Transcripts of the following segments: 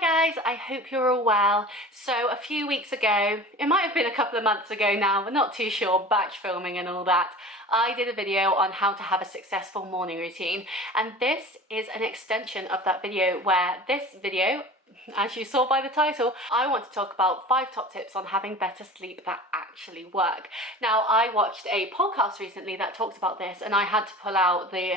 Hi guys, I hope you're all well. So a few weeks ago, it might have been a couple of months ago now, we're not too sure, batch filming and all that, I did a video on how to have a successful morning routine, and this is an extension of that video where this video, as you saw by the title, I want to talk about 5 top tips on having better sleep that actually work. Now, I watched a podcast recently that talked about this and I had to pull out the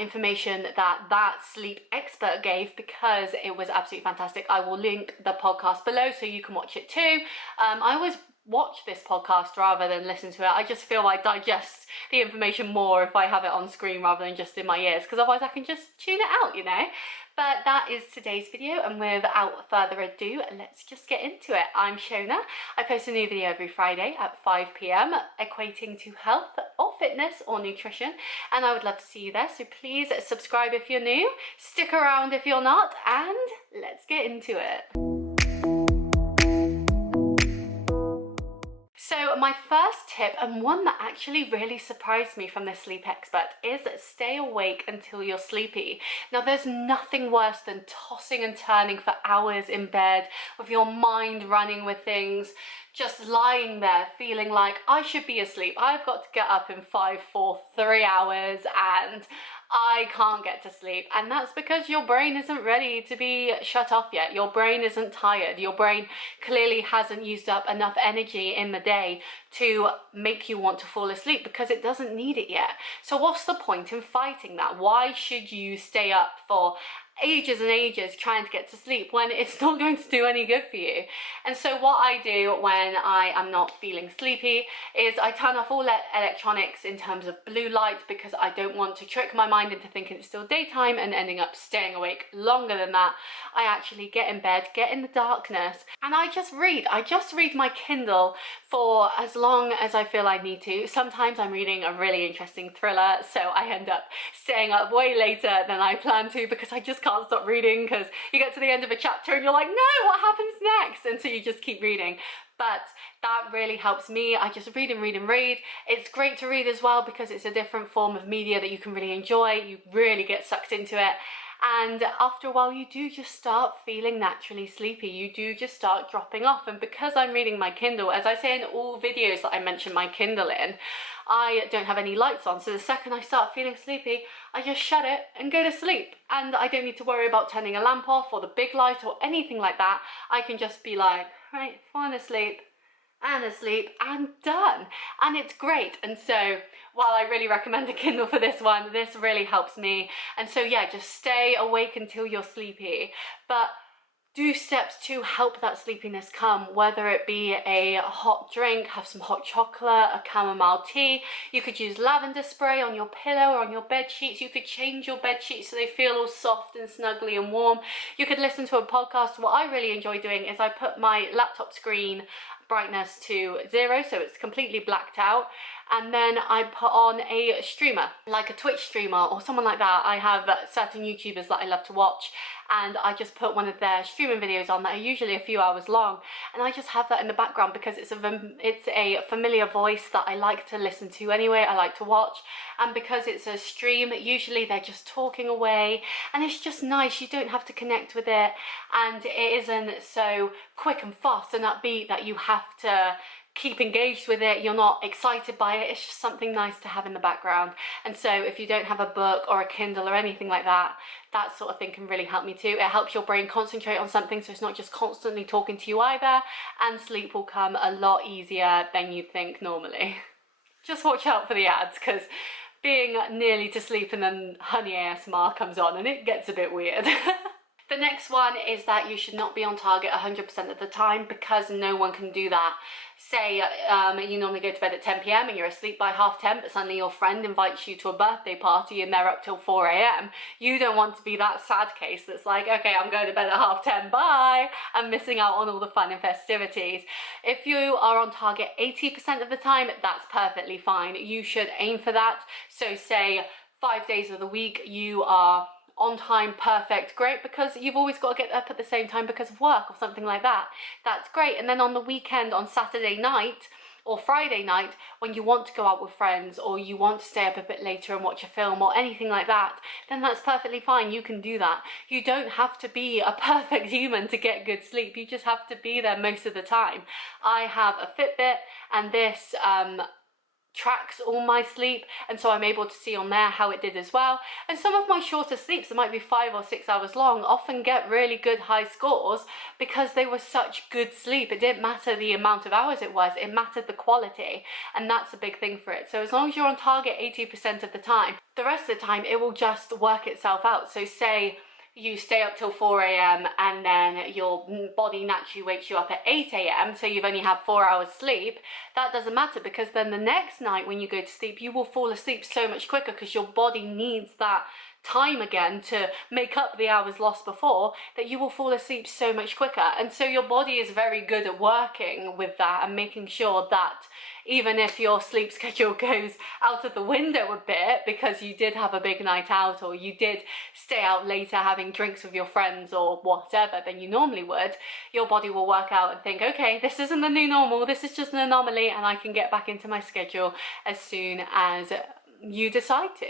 information that sleep expert gave because it was absolutely fantastic. I will link the podcast below so you can watch it too. I always watch this podcast rather than listen to it. I just feel I digest the information more if I have it on screen rather than just in my ears, because otherwise I can just tune it out, you know. But that is today's video, and without further ado, let's just get into it. I'm Shona. I post a new video every Friday at 5 p.m. equating to health or fitness or nutrition, and I would love to see you there. So please subscribe if you're new, stick around if you're not, and let's get into it. So my first tip, and one that actually really surprised me from this sleep expert, is stay awake until you're sleepy. Now, there's nothing worse than tossing and turning for hours in bed with your mind running with things, just lying there feeling like I should be asleep. I've got to get up in 5, 4, 3 hours and I can't get to sleep. And that's because your brain isn't ready to be shut off yet. Your brain isn't tired. Your brain clearly hasn't used up enough energy in the day to make you want to fall asleep because it doesn't need it yet. So what's the point in fighting that? Why should you stay up for ages and ages trying to get to sleep when it's not going to do any good for you? And so what I do when I am not feeling sleepy is I turn off all electronics in terms of blue light, because I don't want to trick my mind into thinking it's still daytime and ending up staying awake longer than that. I actually get in bed, get in the darkness, and I just read. I just read my Kindle for as long as I feel I need to. Sometimes I'm reading a really interesting thriller, so I end up staying up way later than I plan to because I just can't stop reading, because you get to the end of a chapter and you're like, no, what happens next? And so you just keep reading. But that really helps me. I just read and read and read. It's great to read as well because it's a different form of media that you can really enjoy. You really get sucked into it. And after a while, you do just start feeling naturally sleepy. You do just start dropping off. And because I'm reading my Kindle, as I say in all videos that I mention my Kindle in, I don't have any lights on. So the second I start feeling sleepy, I just shut it and go to sleep. And I don't need to worry about turning a lamp off or the big light or anything like that. I can just be like, right, falling asleep and done. And it's great. And so while I really recommend a Kindle for this one, this really helps me. And so yeah, just stay awake until you're sleepy, but do steps to help that sleepiness come, whether it be a hot drink, have some hot chocolate, a chamomile tea. You could use lavender spray on your pillow or on your bed sheets. You could change your bed sheets so they feel all soft and snuggly and warm. You could listen to a podcast. What I really enjoy doing is I put my laptop screen brightness to 0, so it's completely blacked out, and then I put on a streamer, like a Twitch streamer or someone like that. I have certain YouTubers that I love to watch, and I just put one of their streaming videos on that are usually a few hours long, and I just have that in the background because it's a familiar voice that I like to listen to anyway, I like to watch, and because it's a stream, usually they're just talking away, and it's just nice. You don't have to connect with it, and it isn't so quick and fast and upbeat that you have to keep engaged with it. You're not excited by it. It's just something nice to have in the background. And so if you don't have a book or a Kindle or anything like that, that sort of thing can really help me too. It helps your brain concentrate on something, so it's not just constantly talking to you either, and sleep will come a lot easier than you think normally. Just watch out for the ads, because being nearly to sleep and then honey ASMR comes on and it gets a bit weird. The next one is that you should not be on target 100% of the time, because no one can do that. Say you normally go to bed at 10 p.m. and you're asleep by 10:30, but suddenly your friend invites you to a birthday party and they're up till 4 a.m. You don't want to be that sad case that's like, okay, I'm going to bed at 10:30, bye, and missing out on all the fun and festivities. If you are on target 80% of the time, that's perfectly fine. You should aim for that. So say 5 days of the week you are on time, perfect, great, because you've always got to get up at the same time because of work or something like that. That's great. And then on the weekend, on Saturday night, or Friday night when you want to go out with friends or you want to stay up a bit later and watch a film or anything like that, then that's perfectly fine. You can do that. You don't have to be a perfect human to get good sleep. You just have to be there most of the time. I have a Fitbit, and this tracks all my sleep, and so I'm able to see on there how it did as well. And some of my shorter sleeps, that might be 5 or 6 hours long, often get really good high scores because they were such good sleep. It didn't matter the amount of hours it was, it mattered the quality, and that's a big thing for it. So as long as you're on target 80% of the time, the rest of the time it will just work itself out. So say you stay up till 4 a.m. and then your body naturally wakes you up at 8 a.m. so you've only had 4 hours sleep, that doesn't matter, because then the next night when you go to sleep, you will fall asleep so much quicker because your body needs that time again to make up the hours lost before, that you will fall asleep so much quicker. And so your body is very good at working with that and making sure that even if your sleep schedule goes out of the window a bit because you did have a big night out or you did stay out later having drinks with your friends or whatever than you normally would, your body will work out and think, okay, this isn't the new normal, this is just an anomaly, and I can get back into my schedule as soon as you decide to.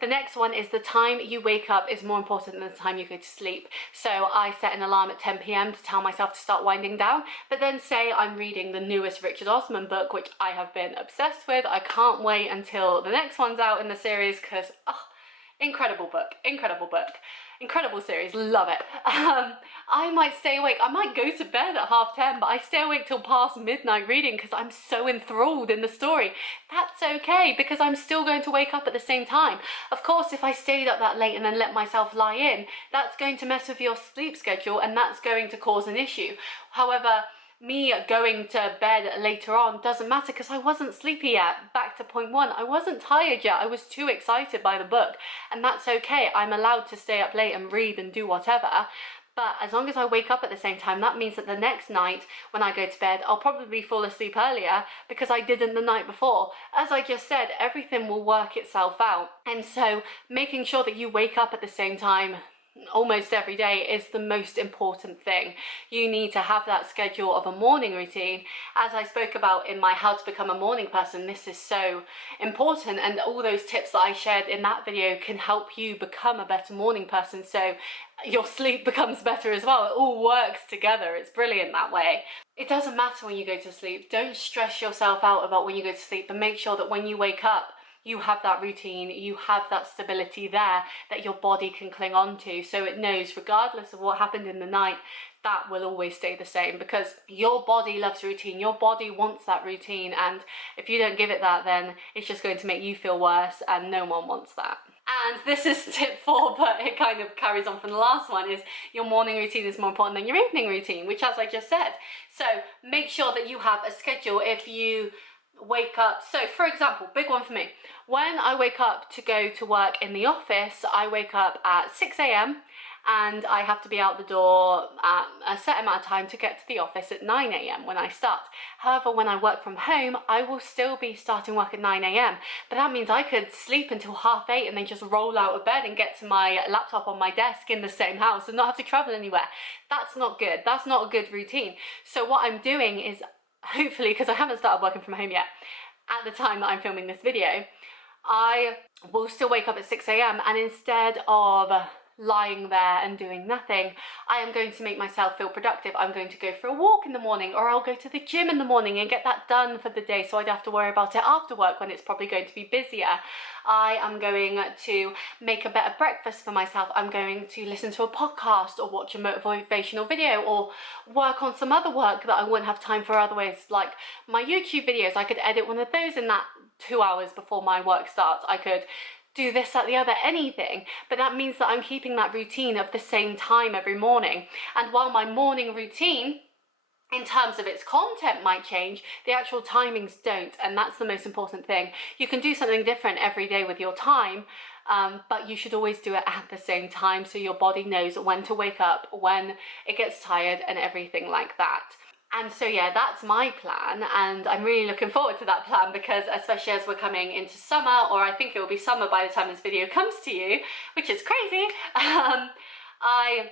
The next one is the time you wake up is more important than the time you go to sleep. So I set an alarm at 10 p.m. to tell myself to start winding down, but then say I'm reading the newest Richard Osman book, which I have been obsessed with. I can't wait until the next one's out in the series because, oh, incredible book, incredible series, love it. I might stay awake, I might go to bed at 10:30, but I stay awake till past midnight reading because I'm so enthralled in the story. That's okay, because I'm still going to wake up at the same time. Of course, if I stayed up that late and then let myself lie in, that's going to mess with your sleep schedule and that's going to cause an issue. However, me going to bed later on doesn't matter because I wasn't sleepy yet. Back to point one, I wasn't tired yet. I was too excited by the book, and that's okay. I'm allowed to stay up late and read and do whatever. But as long as I wake up at the same time, that means that the next night when I go to bed, I'll probably fall asleep earlier because I didn't the night before. As I just said, everything will work itself out. And so making sure that you wake up at the same time almost every day is the most important thing. You need to have that schedule of a morning routine. As I spoke about in my How to Become a Morning Person, this is so important, and all those tips that I shared in that video can help you become a better morning person, so your sleep becomes better as well. It all works together. It's brilliant that way. It doesn't matter when you go to sleep. Don't stress yourself out about when you go to sleep, but make sure that when you wake up, you have that routine, you have that stability there that your body can cling on to, so it knows regardless of what happened in the night, that will always stay the same, because your body loves routine, your body wants that routine, and if you don't give it that, then it's just going to make you feel worse, and no one wants that. And this is tip 4, but it kind of carries on from the last one, is your morning routine is more important than your evening routine, which, as I just said, so make sure that you have a schedule. If you wake up, so for example, big one for me, when I wake up to go to work in the office, I wake up at 6 a.m. and I have to be out the door at a set amount of time to get to the office at 9 a.m. when I start. However, when I work from home, I will still be starting work at 9 a.m. but that means I could sleep until 8:30 and then just roll out of bed and get to my laptop on my desk in the same house and not have to travel anywhere. That's not good. That's not a good routine. So what I'm doing is, hopefully, because I haven't started working from home yet at the time that I'm filming this video, I will still wake up at 6 a.m. and instead of lying there and doing nothing, I am going to make myself feel productive. I'm going to go for a walk in the morning, or I'll go to the gym in the morning and get that done for the day so I don't have to worry about it after work when it's probably going to be busier. I am going to make a better breakfast for myself. I'm going to listen to a podcast or watch a motivational video or work on some other work that I wouldn't have time for otherwise, like my YouTube videos. I could edit one of those in that 2 hours before my work starts. I could do this, that, the other, anything, but that means that I'm keeping that routine of the same time every morning. And while my morning routine in terms of its content might change, the actual timings don't, and that's the most important thing. You can do something different every day with your time, but you should always do it at the same time so your body knows when to wake up, when it gets tired, and everything like that. And so yeah, that's my plan, and I'm really looking forward to that plan, because especially as we're coming into summer, or I think it will be summer by the time this video comes to you, which is crazy, I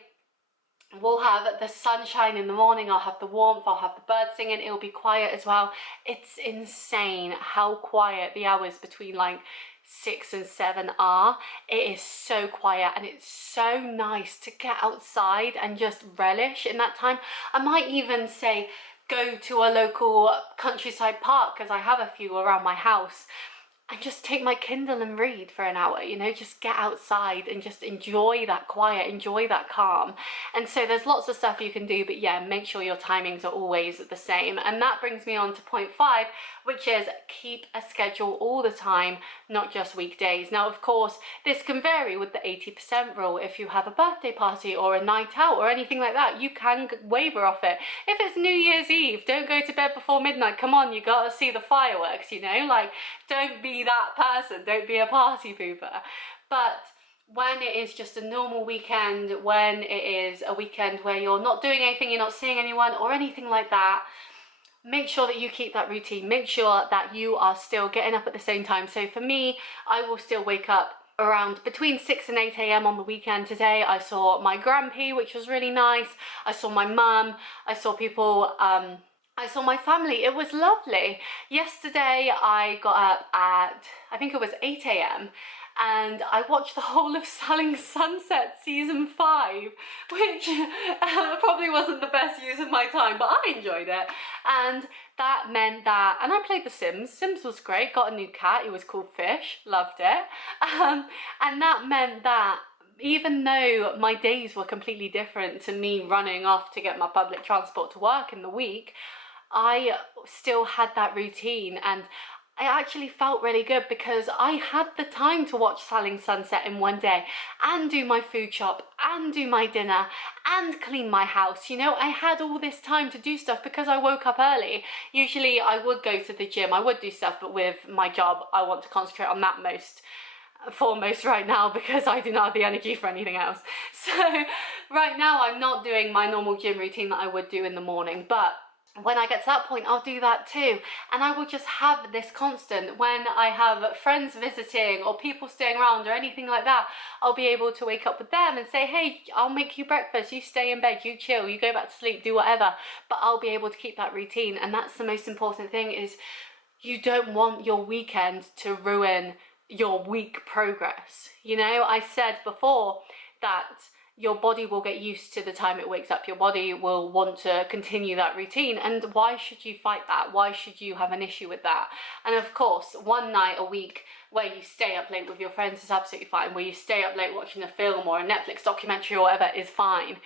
We'll have the sunshine in the morning, I'll have the warmth, I'll have the birds singing, it'll be quiet as well. It's insane how quiet the hours between like 6 and 7 are. It is so quiet and it's so nice to get outside and just relish in that time. I might even say go to a local countryside park, because I have a few around my house, and just take my Kindle and read for an hour, you know, just get outside and just enjoy that quiet, enjoy that calm. And so there's lots of stuff you can do, but yeah, make sure your timings are always the same. And that brings me on to point 5, which is keep a schedule all the time, not just weekdays. Now, of course, this can vary with the 80% rule. If you have a birthday party or a night out or anything like that, you can waiver off it. If it's New Year's Eve, don't go to bed before midnight. Come on, you gotta see the fireworks, you know, like, don't be that person, don't be a party pooper. But when it is just a normal weekend, when it is a weekend where you're not doing anything, you're not seeing anyone or anything like that, make sure that you keep that routine. Make sure that you are still getting up at the same time. So for me, I will still wake up around between 6 and 8 a.m. on the weekend. Today I saw my grandpa, which was really nice. I saw my mum, I saw people, I saw my family. It was lovely. Yesterday I got up at, I think it was 8 a.m. and I watched the whole of Selling Sunset season 5, which probably wasn't the best use of my time, but I enjoyed it. And that meant that, and I played The Sims. Sims was great, got a new cat, he was called Fish, loved it. And that meant that even though my days were completely different to me running off to get my public transport to work in the week, I still had that routine, and I actually felt really good because I had the time to watch Selling Sunset in one day and do my food shop and do my dinner and clean my house. You know, I had all this time to do stuff because I woke up early. Usually I would go to the gym, I would do stuff, but with my job, I want to concentrate on that foremost right now because I do not have the energy for anything else. So right now I'm not doing my normal gym routine that I would do in the morning, but when I get to that point, I'll do that too. And I will just have this constant. When I have friends visiting or people staying around or anything like that, I'll be able to wake up with them and say, hey, I'll make you breakfast, you stay in bed, you chill, you go back to sleep, do whatever. But I'll be able to keep that routine. And that's the most important thing, is you don't want your weekend to ruin your week progress. You know, I said before that your body will get used to the time it wakes up. Your body will want to continue that routine. And why should you fight that? Why should you have an issue with that? And of course, one night a week where you stay up late with your friends is absolutely fine. Where you stay up late watching a film or a Netflix documentary or whatever is fine.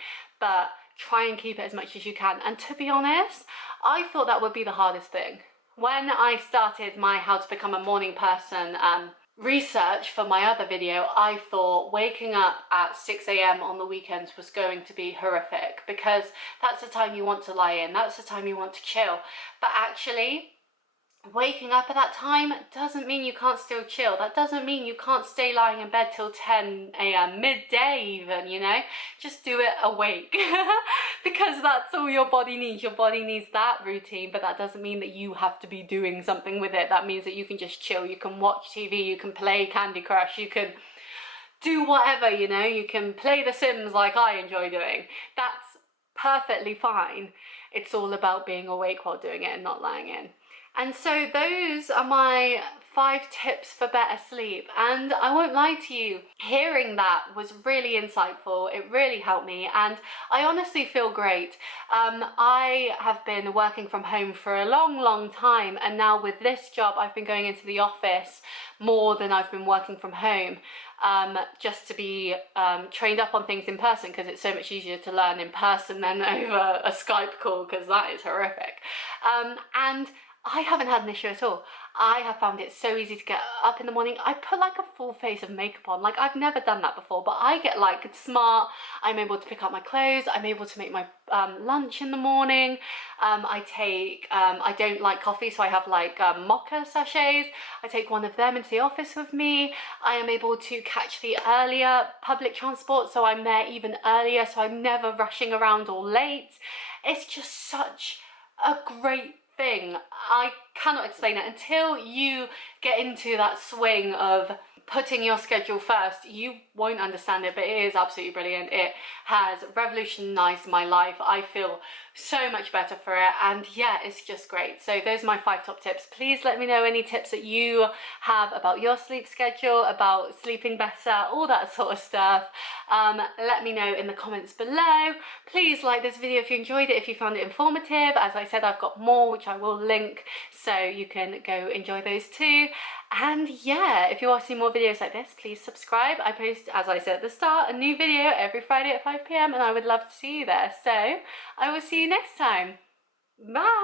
But try and keep it as much as you can. And to be honest, I thought that would be the hardest thing. When I started my How to Become a Morning Person research for my other video, I thought waking up at 6 a.m. on the weekends was going to be horrific, because that's the time you want to lie in, that's the time you want to chill. But actually, waking up at that time doesn't mean you can't still chill. That doesn't mean you can't stay lying in bed till 10 a.m, midday even, you know? Just do it awake because that's all your body needs. Your body needs that routine, but that doesn't mean that you have to be doing something with it. That means that you can just chill. You can watch TV, you can play Candy Crush, you can do whatever, you know? You can play The Sims like I enjoy doing. That's perfectly fine. It's all about being awake while doing it and not lying in. And so those are my 5 tips for better sleep, and I won't lie to you, hearing that was really insightful. It really helped me, and I honestly feel great. I have been working from home for a long time, and now with this job I've been going into the office more than I've been working from home, just to be trained up on things in person, because it's so much easier to learn in person than over a Skype call, because that is horrific. And I haven't had an issue at all. I have found it so easy to get up in the morning. I put like a full face of makeup on. Like, I've never done that before, but I get like smart. I'm able to pick up my clothes. I'm able to make my lunch in the morning. I don't like coffee, so I have like mocha sachets. I take one of them into the office with me. I am able to catch the earlier public transport, so I'm there even earlier, so I'm never rushing around or late. It's just such a great thing. I cannot explain it. Until you get into that swing of putting your schedule first, you won't understand it, but it is absolutely brilliant. It has revolutionized my life. I feel so much better for it, and yeah, it's just great. So those are my 5 top tips. Please let me know any tips that you have about your sleep schedule, about sleeping better, all that sort of stuff. Let me know in the comments below. Please like this video if you enjoyed it, if you found it informative. As I said, I've got more which I will link, so you can go enjoy those too. And yeah, if you want to see more videos like this, please subscribe. I post, as I said at the start, a new video every Friday at 5 p.m, and I would love to see you there. So I will see you next time. Bye!